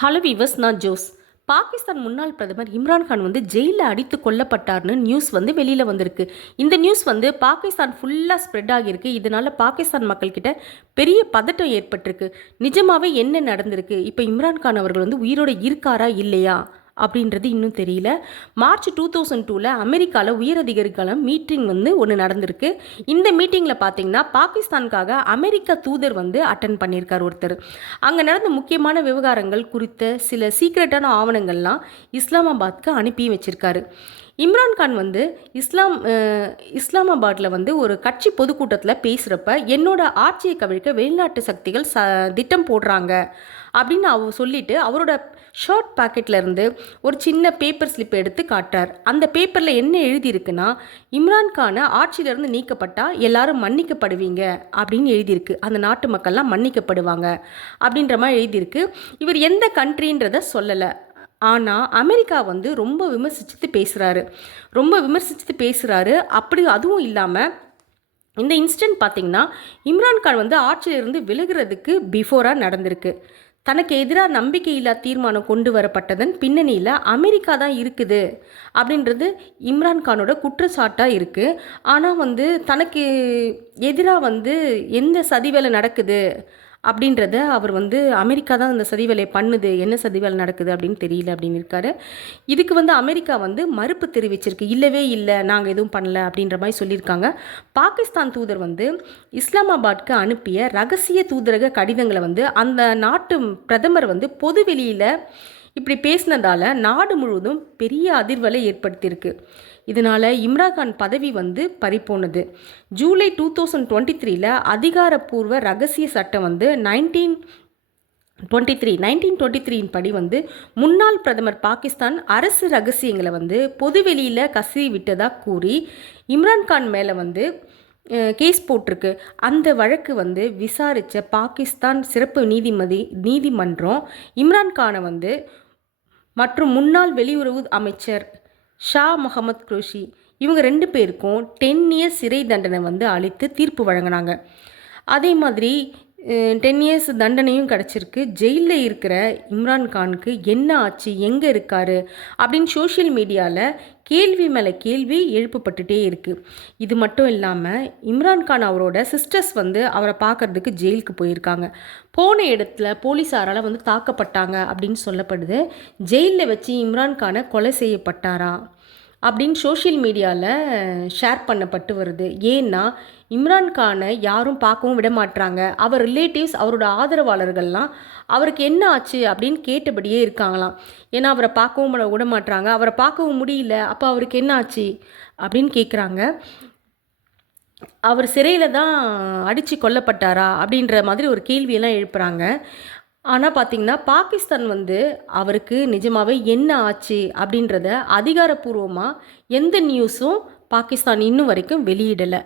Hello viewers, நான் Jose. Pakistan முன்னாள் பிரதமர் இம்ரான்கான் ஜெயிலில் அடித்து கொல்லப்பட்டார்னு நியூஸ் வெளியில் வந்திருக்கு. இந்த நியூஸ் பாகிஸ்தான் ஃபுல்லாக ஸ்ப்ரெட் ஆகியிருக்கு. இதனால் பாகிஸ்தான் மக்கள்கிட்ட பெரிய பதட்டம் ஏற்பட்டிருக்கு. நிஜமாவே என்ன நடந்திருக்கு, இப்போ இம்ரான்கான் அவர்கள் உயிரோடு இருக்காரா இல்லையா அப்படின்றது இன்னும் தெரியல. மார்ச் 2002 அமெரிக்காவில் உயரதிகாரிகளும் மீட்டிங் ஒன்று நடந்திருக்கு. இந்த மீட்டிங்கில் பார்த்தீங்கன்னா பாகிஸ்தானுக்காக அமெரிக்க தூதர் அட்டன் பண்ணியிருக்கார் ஒருத்தர். அங்கே நடந்த முக்கியமான விவகாரங்கள் குறித்த சில சீக்ரெட்டான ஆவணங்கள்லாம் இஸ்லாமாபாத்க்கு அனுப்பி வச்சிருக்காரு. இம்ரான்கான் இஸ்லாமாபாத்தில் ஒரு கட்சி பொதுக்கூட்டத்தில் பேசுகிறப்ப என்னோட ஆட்சியை கவிழ்க்க வெளிநாட்டு சக்திகள் திட்டம் போடுறாங்க அப்படின்னு அவர் சொல்லிட்டு அவரோட ஷர்ட் பாக்கெட்டில் இருந்து ஒரு சின்ன பேப்பர் ஸ்லிப் எடுத்து காட்டார். அந்த பேப்பரில் என்ன எழுதியிருக்குன்னா, இம்ரான்கானை ஆட்சியிலேருந்து நீக்கப்பட்டால் எல்லாரும் மன்னிக்கப்படுவீங்க அப்படின்னு எழுதியிருக்கு. அந்த நாட்டு மக்கள்லாம் மன்னிக்கப்படுவாங்க அப்படின்ற மாதிரி எழுதியிருக்கு. இவர் எந்த கண்ட்ரின்றதை சொல்லலை. ஆனால் அமெரிக்கா ரொம்ப விமர்சித்து பேசுகிறாரு. அப்படி அதுவும் இல்லாமல் இந்த இன்சிடென்ட் பார்த்திங்கன்னா இம்ரான்கான் ஆட்சியிலிருந்து விலகிறதுக்கு பிஃபோராக நடந்திருக்கு. தனக்கு எதிராக நம்பிக்கையில்லா தீர்மானம் கொண்டு வரப்பட்டதன் பின்னணியில் அமெரிக்கா தான் இருக்குது அப்படின்றது இம்ரான்கானோட குற்றச்சாட்டாக இருக்குது. ஆனால் தனக்கு எதிராக எந்த சதி வேலை நடக்குது அப்படின்றத அவர் அமெரிக்கா தான் இந்த சதி வேலையை பண்ணுது, என்ன சதி வேலை நடக்குது அப்படின்னு தெரியல அப்படின்னு இருக்காரு. இதுக்கு அமெரிக்கா மறுப்பு தெரிவிச்சிருக்கு. இல்லவே இல்லை, நாங்கள் எதுவும் பண்ணல அப்படின்ற மாதிரி சொல்லியிருக்காங்க. பாகிஸ்தான் தூதர் இஸ்லாமாபாத்க்கு அனுப்பிய ரகசிய தூதரக கடிதங்களை அந்த நாட்டு பிரதமர் பொதுவெளியில் இப்படி பேசினதால் நாடு முழுவதும் பெரிய அதிர்வலை ஏற்படுத்தியிருக்கு. இதனால் இம்ரான்கான் பதவி பறிப்போனது. ஜூலை 2023 அதிகாரப்பூர்வ ரகசிய சட்டம் 1923 படி முன்னாள் பிரதமர் பாகிஸ்தான் அரசு ரகசியங்களை பொதுவெளியில் கசிவி விட்டதாக கூறி இம்ரான்கான் மேலே கேஸ் போட்டிருக்கு. அந்த வழக்கு விசாரித்த பாகிஸ்தான் சிறப்பு நீதிமன்றம் இம்ரான்கானை மற்றும் முன்னாள் வெளியுறவு அமைச்சர் ஷா முகமது குரேஷி இவங்க 2 பேருக்கும் 10 இயர்ஸ் சிறை தண்டனை அளித்து தீர்ப்பு வழங்கினாங்க. அதே மாதிரி 10 இயர்ஸ் தண்டனையும் கிடச்சிருக்கு. ஜெயிலில் இருக்கிற இம்ரான்கானுக்கு என்ன ஆச்சு, எங்கே இருக்கார் அப்படின்னு சோஷியல் மீடியாவில் கேள்வி மேலே கேள்வி எழுப்பப்பட்டுட்டே இருக்குது. இது மட்டும் இல்லாமல் இம்ரான்கான் அவரோட சிஸ்டர்ஸ் அவரை பார்க்குறதுக்கு ஜெயிலுக்கு போயிருக்காங்க. போன இடத்துல போலீஸாரால் தாக்கப்பட்டாங்க அப்படின்னு சொல்லப்படுது. ஜெயிலில் வச்சு இம்ரான்கானை கொலை செய்யப்பட்டாரா அப்படின்னு சோஷியல் மீடியாவில் ஷேர் பண்ணப்பட்டு வருது. ஏன்னா இம்ரான்கானை யாரும் பார்க்கவும் விட மாட்டுறாங்க. அவர் ரிலேட்டிவ்ஸ், அவரோட ஆதரவாளர்கள்லாம் அவருக்கு என்ன ஆச்சு அப்படின்னு கேட்டபடியே இருக்காங்களாம். ஏன்னா அவரை பார்க்கவும் விட மாட்டுறாங்க, அவரை பார்க்கவும் முடியல, அப்போ அவருக்கு என்ன ஆச்சு அப்படின்னு கேட்குறாங்க. அவர் சிறையில் தான் அடித்து கொல்லப்பட்டாரா அப்படின்ற மாதிரி ஒரு கேள்வியெல்லாம் எழுப்புகிறாங்க. ஆனால் பார்த்திங்கன்னா பாகிஸ்தான் அவருக்கு நிஜமாகவே என்ன ஆச்சு அப்படின்றத அதிகாரப்பூர்வமாக எந்த நியூஸும் பாகிஸ்தான் இன்னும் வரைக்கும் வெளியிடலை.